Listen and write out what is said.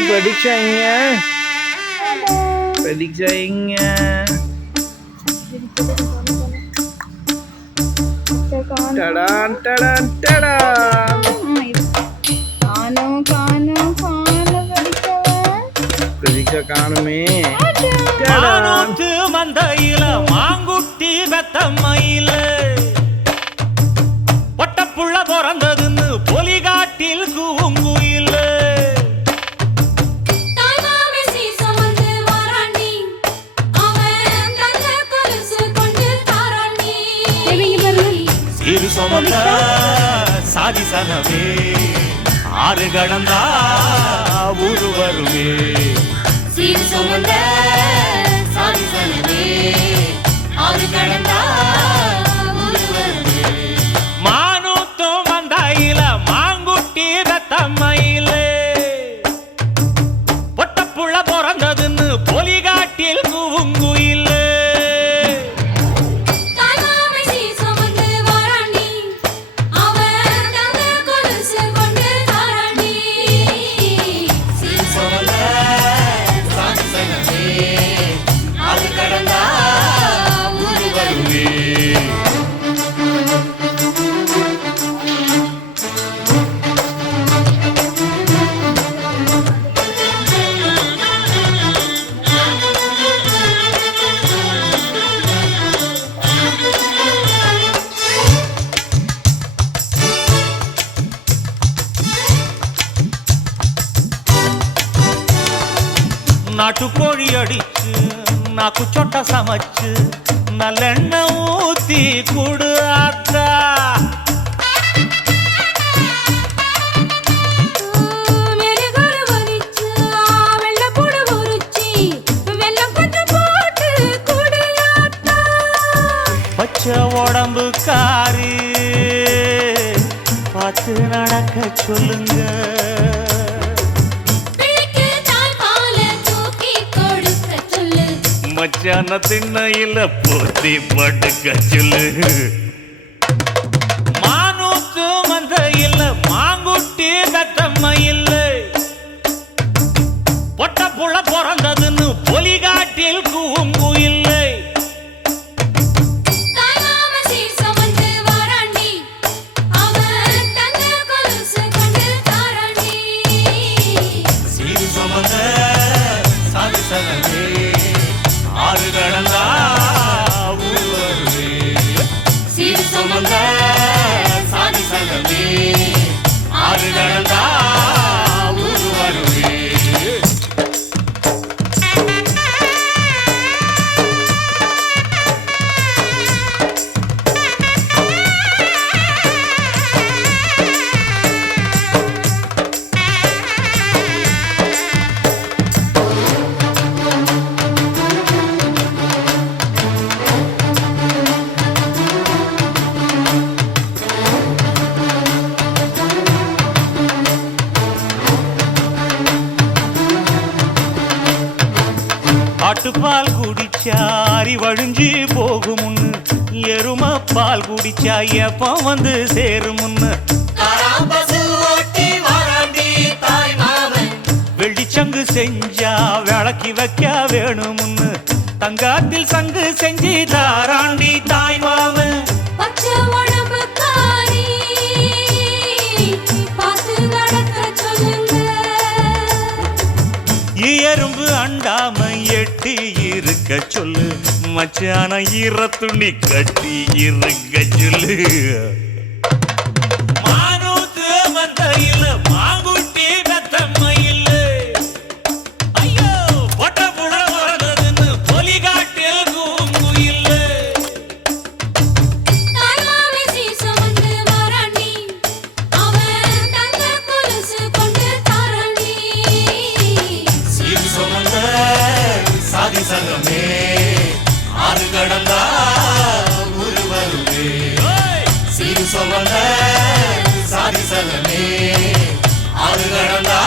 பிரதீக்ஷா எங்க? பிரதீக்ஷா எங்க? டடான் டடான் டடான். பிரதீக்ஷா காணுமே. மானூத்து மந்தையில மாங்குட்டி வெத்தம்மையில பொட்டப்புள்ள பிறந்ததுன்னு பொலிகாட்டில் கூங்குயில இரு சொந்த சாதி சனவே ஆறு கடந்தா ஊரு வருவே சீர் சுமந்த சாதி சனவே ஆறு கடந்தா ஊரு வருவே மானூத்தும் மந்தாயில மாங்குட்டி வெத்தம்மையில பொட்டப்புள்ள பிறந்ததுன்னு பொலிகாட்டில் கூங்குயில நாட்டுக்கோழி அடிச்சு நாக்கு சொட்ட சமைச்சு நல்லெண்ணெய் ஊத்தி குடு ஆத்தா பச்சை உடம்பு காரி பார்த்து நடக்க சொல்லுங்க மச்சான திண்ணையில போத்தி படுக்க சொல்லு மானூத்து மந்தையில மாங்குட்டி தத்தம்மையில பொட்ட புள்ள பிறந்ததுன்னு பொலிகாட்டில் கூங்குயில்லை ஆறு கடந்தா ஊரு வருவே சீர் சுமந்த சாதி சனவே ஆறு கடந்தா ஊரு வருவே ஆட்டுப்பால் குடிச்சா அரி வழிஞ்சி போகுமுன்னு எரும பால் குடிச்சா எப்ப வந்து சேருமுன்னு வெள்ளிச்சங்கு செஞ்சா விளக்கி வைக்க வேணுமுன்னு தங்காத்தில் சங்கு செஞ்சு தாராண்டி தாய் மாமன் எறும்பு அண்டாம எட்டி இருக்க சொல்லு மச்சான ஈர துணி கட்டி இருக்க சொல்லு மானூத்து மந்தையில மாங்குட்டி வெத்தம்மையில ஐயோ பொட்ட புள்ள பிறந்ததுன்னு பொலிகாட்டில் கூங்குயில்ல சாதி சனமே ஆறு கடந்தா ஊரு வருவே சீர் சுமந்த சாதி சனமே ஆறு கடந்தா